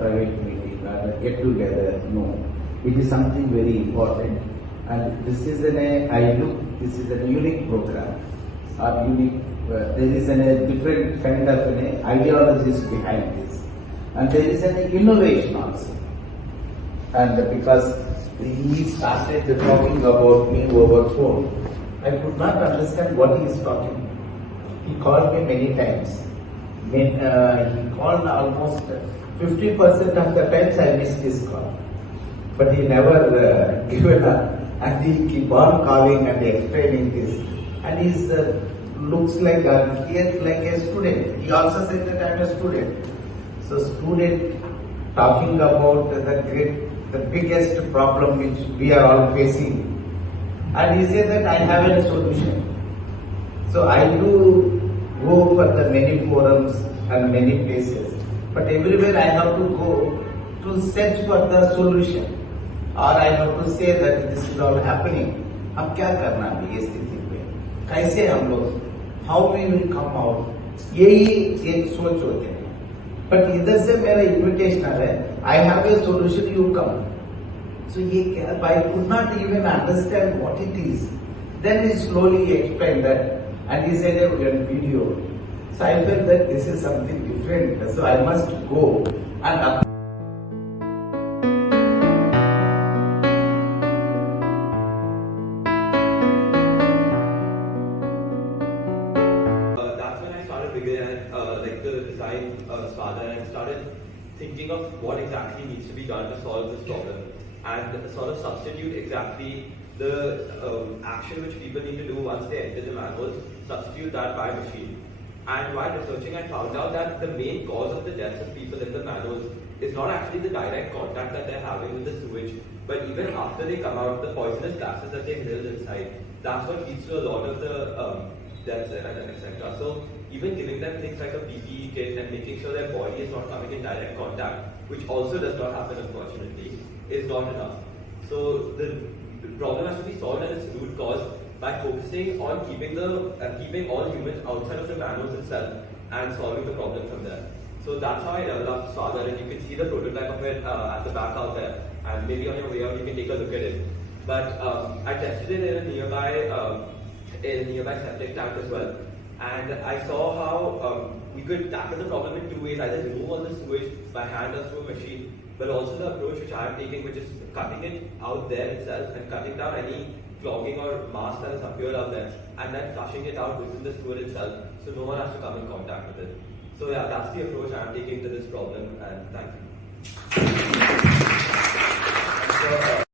private meeting or a get together. No, it is something very important. And this is this is a unique program or unique. There is a different kind of ideologies behind this, and there is an innovation also. And because he started talking about me over phone, I could not understand what he is talking. He called me many times. He called almost 50% of the times I missed his call. But he never given up, and he keep on calling and explaining this. And he looks like he is like a student. He also said that I am a student. So student talking about the biggest problem which we are all facing. And he said that I have a solution. So I do go for the many forums and many places, but everywhere I have to go to search for the solution, or I have to say that this is all happening. अब क्या करना है ये स्थिति में? कैसे हम लोग? How we will come out? यही एक सोच होते हैं. But इधर से मेरा invitation है. I have a solution, you come. So ये क्या? I could not even understand what it is. Then he slowly explained that. And he said that we are video. So I felt that this is something different. So I must go and that's when I started beginning like the design Svaadar, and started thinking of what exactly needs to be done to solve this problem, and sort of substitute exactly the action which people need to do once they enter the manuals, substitute that by machine. And while researching, I found out that the main cause of the deaths of people in the manuals is not actually the direct contact that they're having with the sewage, but even after they come out, the poisonous gases that they inhale inside. That's what leads to a lot of the deaths and etc. So even giving them things like a PPE kit and making sure their body is not coming in direct contact, which also does not happen unfortunately, is not enough. So the problem has to be solved at its root cause by focusing on keeping all humans outside of the manuals itself and solving the problem from there. So that's how I developed Svaadar, and you can see the prototype of it at the back out there, and maybe on your way out you can take a look at it. But I tested it in a nearby septic tank as well, and I saw how we could tackle the problem in two ways: either remove all the sewage by hand or through a machine, but also the approach which I am taking, which is cutting it out there itself and cutting down any clogging or mass that has appeared out there, and then flushing it out within the sewer itself, so no one has to come in contact with it. So yeah, that's the approach I am taking to this problem, and thank you.